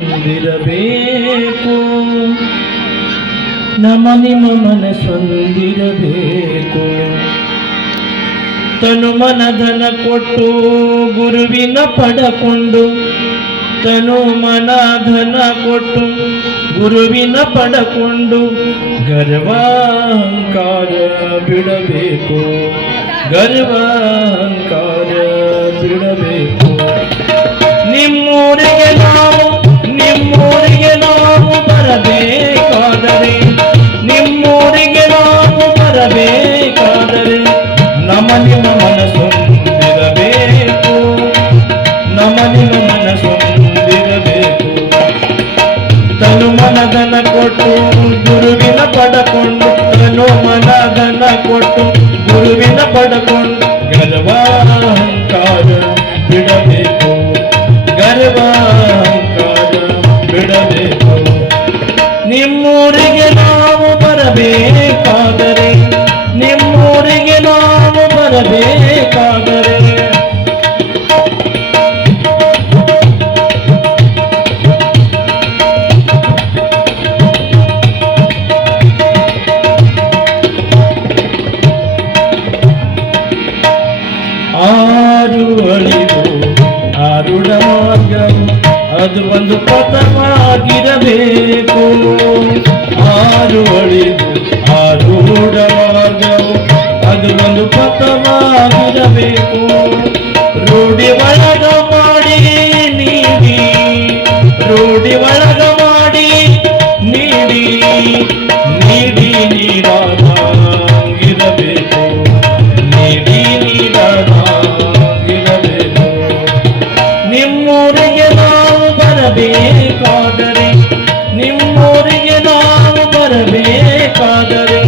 ಹೊಂದಿರಬೇಕು, ನಮ್ಮ ನಿಮ್ಮ ಮನಸ್ಸೊಂದಿರಬೇಕು. ತನು ಮನಧನ ಕೊಟ್ಟು ಗುರುವಿನ ಪಡಕೊಂಡು, ತನು ಮನಧನ ಕೊಟ್ಟು ಗುರುವಿನ ಪಡಕೊಂಡು, ಗರ್ವಾಹಂಕಾರ ಬಿಡಬೇಕು, ಗರ್ವಾಹಂಕಾರ ಬಿಡಬೇಕು. ನಿಮ್ಮೂರಿಗೆ ನಾವು ಬರಬೇಕಾದರೆ, ನಿಮ್ಮೂರಿಗೆ ನಾವು ಬರಬೇಕಾದರೆ, ನಮ್ಮ ನಿಮ್ಮ ಮನಸ್ಸೊಂದಿರಬೇಕು, ನಮ್ಮ ನಿಮ್ಮ ಮನಸ್ಸೊಂದಿರಬೇಕು. ತನು ಮನಧನ ಕೊಟ್ಟು ಗುರುವಿನ ಪಡಕೊಂಡು, ತನು ಮನಧನ ಕೊಟ್ಟು ಗುರುವಿನ ಪಡಕೊಂಡು, ಗರ್ವಾಹಂಕಾರ ಬಿಡಬೇಕು, ಗರ್ವಾಹಂಕಾರ ಬಿಡಬೇಕು. ನಿಮ್ಮೂರಿಗೆ ನಾವು ಬರಬೇಕಾದರೆ, ನಿಮ್ಮೂರಿಗೆ ನಾವು ಬರಬೇಕಾದರೆ, ಆರು ಅಳಿದು ಆರುಡ ಮಾರ್ಗವು ಅದು ಒಂದು ಪಥವಾಗಿರಬೇಕು. ಆರು ಅಳಿದು ಆರೂಢ ಮಾರ್ಗವು ಅದು ಒಂದು ಪಥವಾಗಿರಬೇಕು. ರೂಢಿ ಒಳಗ ಮಾಡಿ ನೀಡಿ, ರೂಢಿ ಒಳಗ ಮಾಡಿ ನೀಡಿ, ನೀಡಿ ನೀಡಾಗಿರಬೇಕು, ನೀಡಿ ನೀಡಾಗಿರಬೇಕು. ನಿಮ್ಮೂರಿಗೆ ನಾವು ಬರಬೇಕಾದರೆ, ನಿಮ್ಮೂರಿಗೆ ನಾವು ಬರಬೇಕಾದರೆ,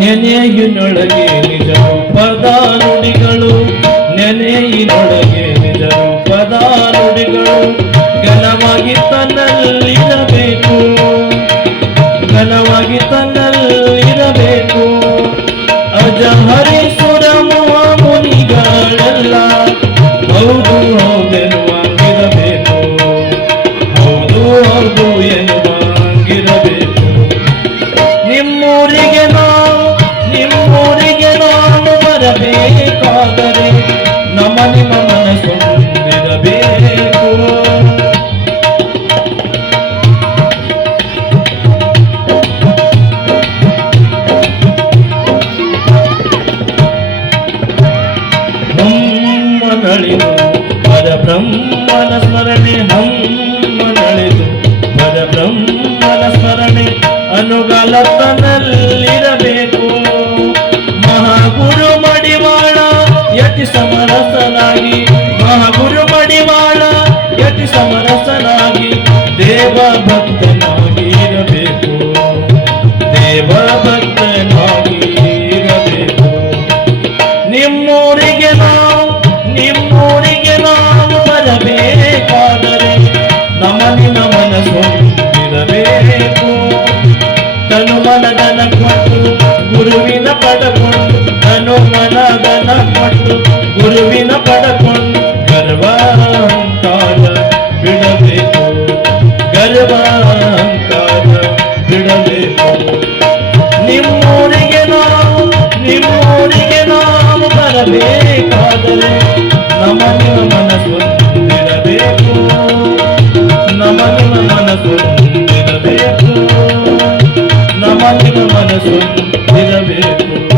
ನೆನೆಯಿನೊಳಗೆ ನಿಜ ರೂಪದ ನುಡಿಗಳು, ನೆನೆಯಿನೊಳಗೆ ನಿಜ ರೂಪದ ನುಡಿಗಳು ಘನವಾಗಿ ತನ್ನಲ್ಲಿರಬೇಕು, ಘನವಾಗಿ ತನ್ನಲ್ಲಿರಬೇಕು. ಅಜಹರೀಶ್ವರ ಮುನಿಗಳೆಲ್ಲ ಹೌದು ಹೌದೆನ್ನುವಂಗಿರಬೇಕು, ಹೌದು ಹೌದು ಎನ್ನುವಂಗಿರಬೇಕು. ನಿಮ್ಮೂರಿಗೆ ನಾವು ಬರಬೇಕಾದರೆ, ನಮ್ಮ ನಿಮ್ಮ ಮನಸ್ಸೊಂದಿರಬೇಕು. ಹಮ್ಮನಳಿದು ಪರಬ್ರಹ್ಮನ ಸ್ಮರಣೆ, ಹಮ್ಮನಳಿದು ಪರಬ್ರಹ್ಮನ ಸ್ಮರಣೆ ಅನುಗಾಲತನಲ್ಲಿರಬೇಕು. ಮಹಾಗುರು ಮಡಿವಾಳ ಯತಿ ಸಮರಸನಾಗಿ, ಮಹಾಗುರು ಮಡಿವಾಳ ಯತಿ ಸಮರಸನಾಗಿ ದೇವ ಭಕ್ತನಾಗಿರಬೇಕು, ದೇವ ಭಕ್ತನಾಗಿರಬೇಕು. ನಿಮ್ಮೂರಿಗೆ ನಾವು ಬರಬೇಕಾದರೆ, ನಮ್ಮ ನಿಮ್ಮ ಮನಸ್ಸೊಂದಿರಬೇಕು. ತನು ಮನಧನ ಕೊಟ್ಟು ಗುರುವಿನ ಪಡಕೊಂಡು, ತನು ಮನಧನ ಕೊಟ್ಟು ಗುರುವಿನ ಪಡಕೊಂಡು, ಗರ್ವಾಹಂಕಾರ ಬಿಡಬೇಕು, ಗರ್ವಾಹಂಕಾರ ಬಿಡಬೇಕು. ನಿಮ್ಮೂರಿಗೆ ನಾವು ಬರಬೇಕಾದರೆ, ನಮ್ಮ ನಿಮ್ಮ ಮನಸ್ಸೊಂದಿರಬೇಕು, ನಮ್ಮ ನಿಮ್ಮ ಮನಸ್ಸೊಂದಿರಬೇಕು, ನಮ್ಮ ನಿಮ್ಮ ಮನಸ್ಸೊಂದಿರಬೇಕು.